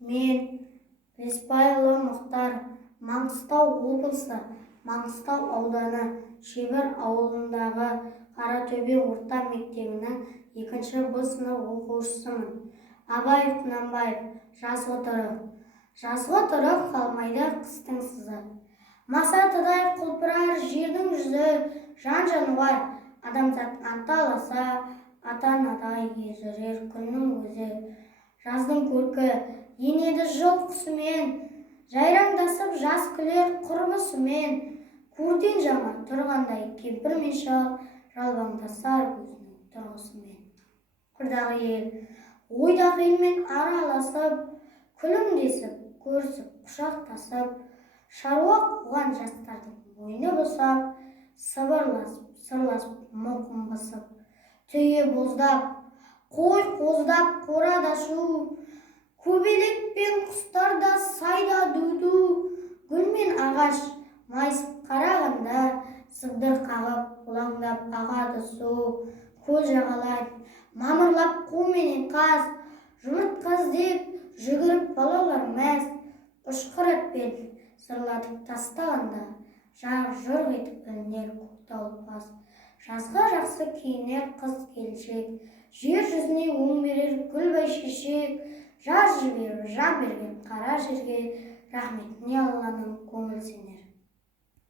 Мен Бөкенбайұлы Маңғыстау облысы, Маңғыстау ауданы, Шебір ауылындағы Қаратөбе орта мектебінің 2-ші Б сынып оқушысымын. Абай Құнанбаев, жазғы тұрып қалмайды қыстың сызы. Масатыдай құлпырар жердің жүзі, жан-жануар адамзат анталаса, ата-анадай езірер күннің өзі. Жаздың көркі енеді жыл құсымен, жайраңдасып жас күлер құрбысымен. Көрден жаңа тұрғандай кемпір мен шал, жалбаңдасар өзінің тұрғысымен. Қырдағы ел, ойдағы елмен араласып, күлімдесіп, көрісіп, құшақтасып, шаруа қуған жастардың мойны босап, сырласып, мұқым басып, түйе боздап, қой қоздап, қорада шу, көбелек пен құстар да сайда ду-ду, гүл мен ағаш майысып қарағанда, сыбдыр қағып, бұлаңдап ағады су, көл жағалайды, мамырлап қу менен қаз, жұмыртқа іздеп жүгіріп балалар мәз, ұшқыр атпен сырлатып тастағанда, жыр етіп ілінер көктал бас. Жазға жақсы киінер қыз келіншек, жер жүзіне өң берер гүл бәйшешек, жаз жіберіп жан берген қара жерге, рахметіне Алланың көңіл сенер.